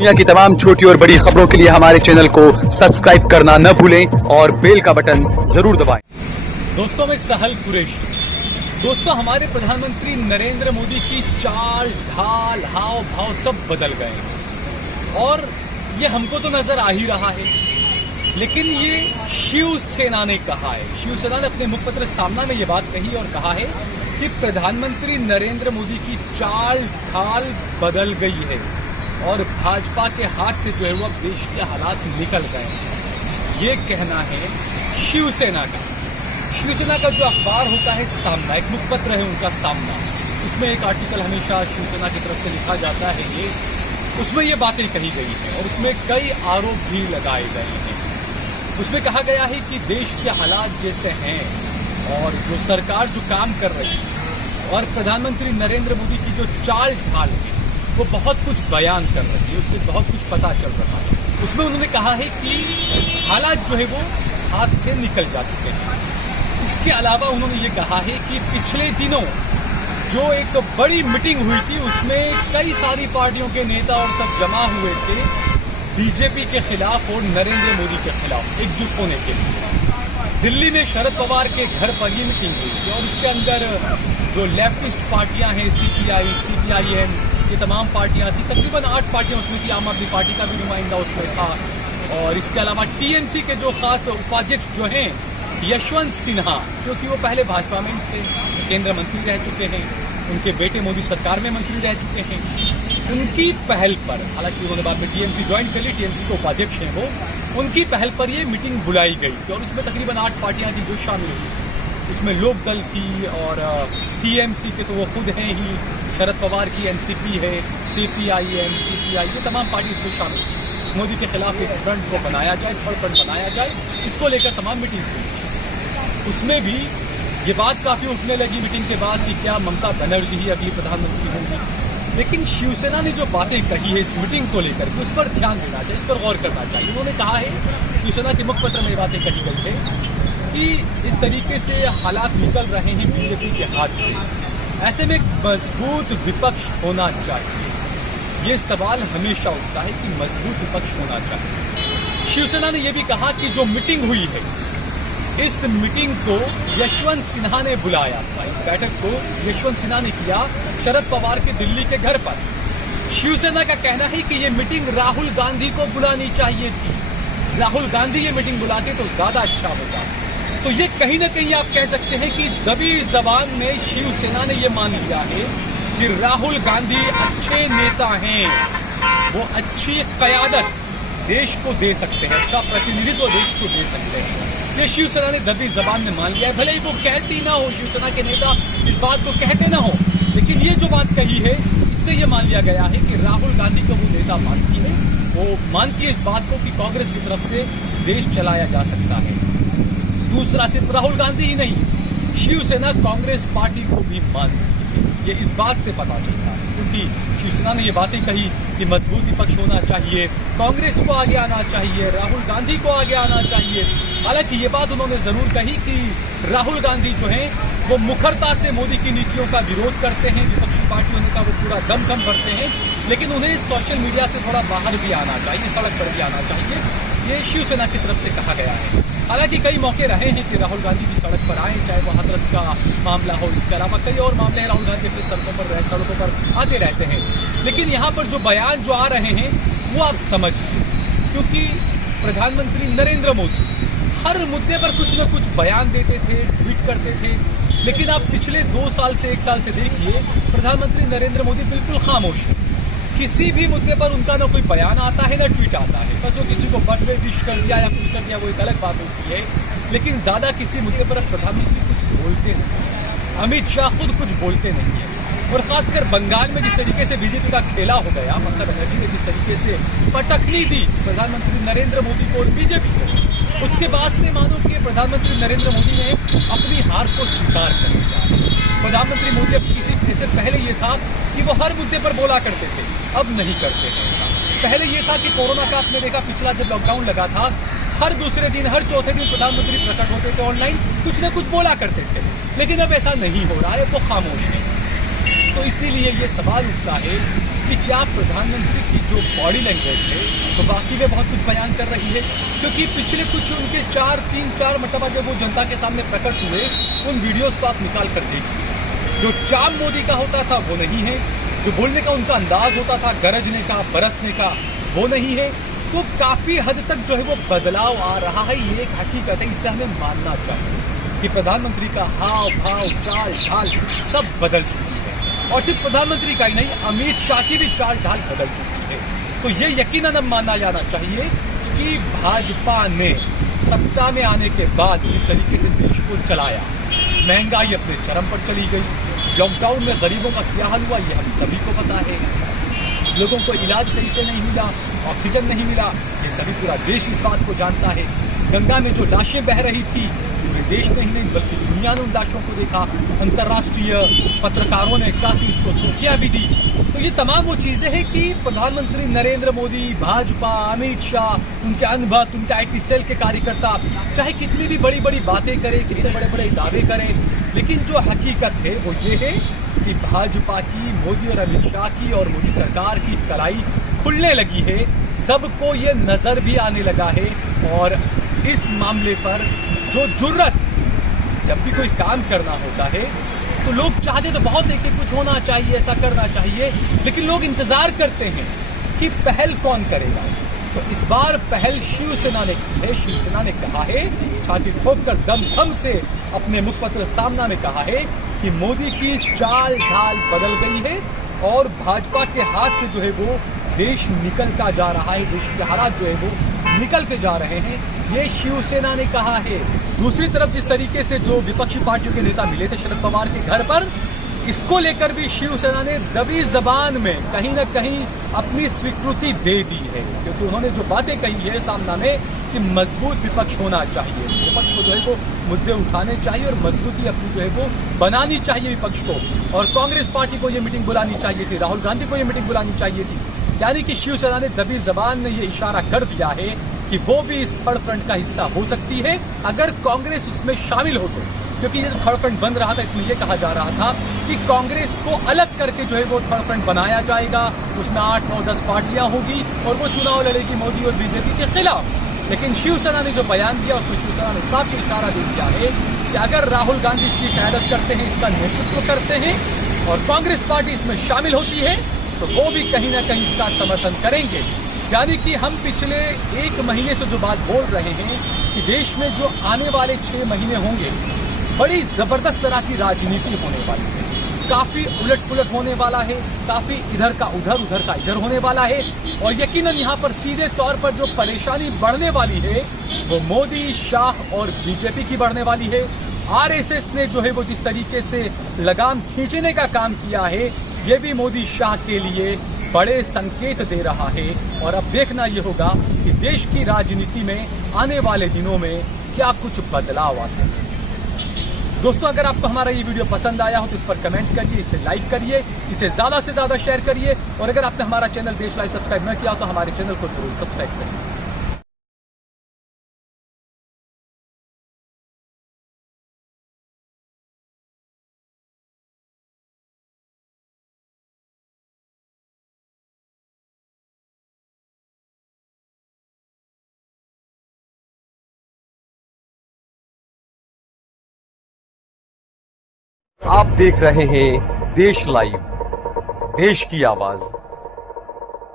दुनिया की तमाम छोटी और बड़ी खबरों के लिए हमारे चैनल को सब्सक्राइब करना न भूलें और बेल का बटन जरूर दबाएं। दोस्तों, मैं सहल कुरैशी। दोस्तों, हमारे प्रधानमंत्री नरेंद्र मोदी की चाल ढाल हाव भाव सब बदल गए हैं और ये हमको तो नजर आ ही रहा है, लेकिन ये शिवसेना ने कहा है। शिवसेना ने अपने मुखपत्र सामना में ये बात कही और कहा है कि प्रधानमंत्री नरेंद्र मोदी की चाल ढाल बदल गई है और भाजपा के हाथ से जो है वो अब देश के हालात निकल गए हैं। ये कहना है शिवसेना का। शिवसेना का जो अखबार होता है सामना, एक मुखपत्र है उनका सामना, उसमें एक आर्टिकल हमेशा शिवसेना की तरफ से लिखा जाता है। उसमें ये बातें कही गई हैं और उसमें कई आरोप भी लगाए गए हैं। उसमें कहा गया है कि देश के हालात जैसे हैं और जो सरकार जो काम कर रही है और प्रधानमंत्री नरेंद्र मोदी की जो चाल ढाल है वो बहुत कुछ बयान कर रही है, उससे बहुत कुछ पता चल रहा है। उसमें उन्होंने कहा है कि हालात जो है वो हाथ से निकल जा चुके हैं। इसके अलावा उन्होंने ये कहा है कि पिछले दिनों जो एक बड़ी मीटिंग हुई थी उसमें कई सारी पार्टियों के नेता और सब जमा हुए थे बीजेपी के खिलाफ और नरेंद्र मोदी के खिलाफ एकजुट होने के लिए। दिल्ली में शरद पवार के घर पर ये मीटिंग हुई थी और उसके अंदर जो लेफ्टिस्ट पार्टियां हैं, सीपीआई, सीपीआईएम, ये तमाम पार्टियां थी। तकरीबन 8 पार्टियां उसमें थी। आम आदमी पार्टी का भी नुमाइंदा उसमें था और इसके अलावा टीएमसी के जो खास उपाध्यक्ष जो हैं यशवंत सिन्हा, क्योंकि वो पहले भाजपा में थे, केंद्र मंत्री रह चुके हैं, उनके बेटे मोदी सरकार में मंत्री रह चुके हैं। उनकी पहल पर, हालांकि उन्होंने बाद में टीएमसी ज्वाइन कर ली, टीएमसी के उपाध्यक्ष हैं वो, उनकी पहल पर ये मीटिंग बुलाई गई थी और उसमें तकरीबन 8 पार्टियां थी जो शामिल हुई। उसमें लोकदल थी और टीएमसी के तो वो खुद हैं ही, शरद पवार की एनसीपी है, सीपीआईएम, सीपीआई, ये तमाम पार्टी इसमें शामिल थी। मोदी के खिलाफ एक फ्रंट को बनाया जाए, थर्ड फ्रंट बनाया जाए, इसको लेकर तमाम मीटिंग हुई। उसमें भी ये बात काफ़ी उठने लगी मीटिंग के बाद कि क्या ममता बनर्जी ही अगली प्रधानमंत्री होंगी। लेकिन शिवसेना ने जो बातें कही है इस मीटिंग को लेकर के उस पर ध्यान देना चाहिए, इस पर गौर करना चाहिए। उन्होंने कहा है, शिवसेना के मुखपत्र में ये बातें कही गई है कि जिस तरीके से हालात निकल रहे हैं बीजेपी के हाथ से, ऐसे में मजबूत विपक्ष होना चाहिए। ये सवाल हमेशा उठता है कि मजबूत विपक्ष होना चाहिए। शिवसेना ने यह भी कहा कि जो मीटिंग हुई है, इस मीटिंग को यशवंत सिन्हा ने बुलाया था। इस बैठक को यशवंत सिन्हा ने किया शरद पवार के दिल्ली के घर पर। शिवसेना का कहना है कि ये मीटिंग राहुल गांधी को बुलानी चाहिए थी। राहुल गांधी ये मीटिंग बुलाते तो ज्यादा अच्छा होता। तो ये कहीं ना कहीं आप कह सकते हैं कि दबी जबान में शिवसेना ने ये मान लिया है कि राहुल गांधी अच्छे नेता हैं, वो अच्छी क़यादत देश को दे सकते हैं, अच्छा प्रतिनिधित्व देश को दे सकते हैं। ये शिवसेना ने दबी जबान में मान लिया है। भले ही वो कहती ना हो, शिवसेना के नेता इस बात को कहते ना हो, लेकिन ये जो बात कही है इससे ये मान लिया गया है कि राहुल गांधी को वो नेता मानती है, वो मानती है इस बात को कि कांग्रेस की तरफ से देश चलाया जा सकता है। दूसरा, सिर्फ राहुल गांधी ही नहीं, शिवसेना कांग्रेस पार्टी को भी मानती है। ये इस बात से पता चलता है क्योंकि शिवसेना ने ये बातें कही कि मजबूत विपक्ष होना चाहिए, कांग्रेस को आगे आना चाहिए, राहुल गांधी को आगे आना चाहिए। हालांकि ये बात उन्होंने जरूर कही कि राहुल गांधी जो हैं वो मुखरता से मोदी की नीतियों का विरोध करते हैं, विपक्षी पार्टी होने का वो पूरा दमखम करते हैं, लेकिन उन्हें सोशल मीडिया से थोड़ा बाहर भी आना चाहिए, सड़क पर भी आना चाहिए। ये शिवसेना की तरफ से कहा गया है। हालांकि कई मौके रहे हैं कि राहुल गांधी भी सड़क पर आए, चाहे वो हाथरस का मामला हो, इसके अलावा कई और मामले हैं, राहुल गांधी फिर सड़कों पर आते रहते हैं। लेकिन यहाँ पर जो बयान जो आ रहे हैं वो आप समझिए, क्योंकि प्रधानमंत्री नरेंद्र मोदी हर मुद्दे पर कुछ न कुछ बयान देते थे, ट्वीट करते थे, लेकिन आप पिछले 2 साल से 1 साल से देखिए प्रधानमंत्री नरेंद्र मोदी बिल्कुल खामोश है। किसी भी मुद्दे पर उनका ना कोई बयान आता है ना ट्वीट आता है। बस वो किसी को बर्थडे विश कर दिया या कुछ कर दिया, वो एक अलग बात होती है, लेकिन ज़्यादा किसी मुद्दे पर प्रधानमंत्री कुछ बोलते नहीं। अमित शाह खुद कुछ बोलते नहीं है। और खासकर बंगाल में जिस तरीके से बीजेपी का खेला हो गया, ममता बनर्जी ने जिस तरीके से पटकनी दी प्रधानमंत्री नरेंद्र मोदी को और बीजेपी को, उसके बाद से मानो कि प्रधानमंत्री नरेंद्र मोदी ने अपनी हार को स्वीकार कर लिया। प्रधानमंत्री मोदी अब किसी जैसे पहले ये था कि वो हर मुद्दे पर बोला करते थे, अब नहीं करते हैं ऐसा। पहले ये था कि कोरोना का आपने देखा, पिछला जब लॉकडाउन लगा था, हर दूसरे दिन हर चौथे दिन प्रधानमंत्री प्रकट होते थे ऑनलाइन, कुछ न कुछ बोला करते थे, लेकिन अब ऐसा नहीं हो रहा है, वो खामोश है। तो इसीलिए ये सवाल उठता है कि क्या प्रधानमंत्री की जो बॉडी लैंग्वेज है तो बाकी में बहुत कुछ बयान कर रही है, क्योंकि पिछले कुछ उनके 3-4 मरतबा जब वो जनता के सामने प्रकट हुए उन वीडियोस को आप निकाल कर देखिए। जो चाम मोदी का होता था वो नहीं है, जो बोलने का उनका अंदाज होता था गरजने का बरसने का वो नहीं है। तो काफ़ी हद तक जो है वो बदलाव आ रहा है, ये एक हकीकत है, इसे हमें मानना चाहिए कि प्रधानमंत्री का हाव भाव चाल ढाल सब बदल चुकी है। और सिर्फ प्रधानमंत्री का ही नहीं, अमित शाह की भी चाल ढाल बदल चुकी है। तो ये यकीनन अब माना जाना चाहिए कि भाजपा ने सत्ता में आने के बाद जिस तरीके से देश को चलाया, महंगाई अपने चरम पर चली गई, लॉकडाउन में गरीबों का क्या हाल हुआ ये हम सभी को पता है, लोगों को इलाज सही से नहीं मिला, ऑक्सीजन नहीं मिला, ये सभी पूरा देश इस बात को जानता है। गंगा में जो लाशें बह रही थी पूरे देश में ही नहीं बल्कि दुनिया ने उन लाशों को देखा, अंतर्राष्ट्रीय पत्रकारों ने काफ़ी इसको सुर्खियां भी दी। तो ये तमाम वो चीज़ें हैं कि प्रधानमंत्री नरेंद्र मोदी, भाजपा, अमित शाह, उनके अनभक्त, उनके IT सेल के कार्यकर्ता चाहे कितनी भी बड़ी बड़ी बातें करें, कितने बड़े बड़े दावे करें, लेकिन जो हकीकत है वो ये है कि भाजपा की, मोदी और अमित शाह की और मोदी सरकार की कलाई खुलने लगी है। सबको ये नज़र भी आने लगा है और इस मामले पर जो जुर्रत, जब भी कोई काम करना होता है तो लोग चाहते तो बहुत है कि कुछ होना चाहिए, ऐसा करना चाहिए, लेकिन लोग इंतज़ार करते हैं कि पहल कौन करेगा। तो इस बार पहल शिवसेना ने की है। शिवसेना ने कहा है, छाती ठोककर दम से अपने मुखपत्र सामना में कहा है कि मोदी की चाल ढाल बदल गई है और भाजपा के हाथ से जो है वो देश निकलता जा रहा है, देश के हालात जो है वो निकलते जा रहे हैं, ये शिवसेना ने कहा है। दूसरी तरफ जिस तरीके से जो विपक्षी पार्टियों के नेता मिले थे शरद पवार के घर पर, इसको लेकर भी शिवसेना ने दबी जबान में कहीं ना कहीं अपनी स्वीकृति दे दी है, क्योंकि उन्होंने जो बातें कही है सामना में कि मजबूत विपक्ष होना चाहिए, विपक्ष को जो है वो मुद्दे उठाने चाहिए और मजबूती अपनी जो है वो बनानी चाहिए विपक्ष को। और कांग्रेस पार्टी को ये मीटिंग बुलानी चाहिए थी, राहुल गांधी को ये मीटिंग बुलानी चाहिए थी। यानी कि शिवसेना ने दबी जबान में ये इशारा कर दिया है कि वो भी इस थर्ड फ्रंट का हिस्सा हो सकती है अगर कांग्रेस इसमें शामिल हो तो। क्योंकि ये जो थर्ड फ्रंट बन रहा था इसमें ये कहा जा रहा था कि कांग्रेस को अलग करके जो है वो थर्ड फ्रंट बनाया जाएगा, उसमें 8, 9, 10 पार्टियां होगी और वो चुनाव लड़ेगी मोदी और बीजेपी के खिलाफ। लेकिन शिवसेना ने जो बयान दिया उसमें शिवसेना ने साफ इशारा दे दिया है कि अगर राहुल गांधी इसकी क़यादत करते हैं, इसका नेतृत्व करते हैं और कांग्रेस पार्टी इसमें शामिल होती है तो वो भी कहीं ना कहीं इसका समर्थन करेंगे। यानी कि हम पिछले 1 महीने से जो बात बोल रहे हैं कि देश में जो आने वाले 6 महीने होंगे बड़ी ज़बरदस्त तरह की राजनीति होने वाली है, काफ़ी उलट पुलट होने वाला है, काफ़ी इधर का उधर, उधर का इधर होने वाला है। और यकीनन यहाँ पर सीधे तौर पर जो परेशानी बढ़ने वाली है वो मोदी, शाह और बीजेपी की बढ़ने वाली है। RSS ने जो है वो जिस तरीके से लगाम खींचने का काम किया है ये भी मोदी शाह के लिए बड़े संकेत दे रहा है। और अब देखना ये होगा कि देश की राजनीति में आने वाले दिनों में क्या कुछ बदलाव आते हैं। दोस्तों, अगर आपको हमारा ये वीडियो पसंद आया हो तो इस पर कमेंट करिए, इसे लाइक करिए, इसे ज़्यादा से ज़्यादा शेयर करिए और अगर आपने हमारा चैनल देश लाइव सब्सक्राइब न किया तो हमारे चैनल को जरूर सब्सक्राइब करिए। आप देख रहे हैं देश लाइव, देश की आवाज।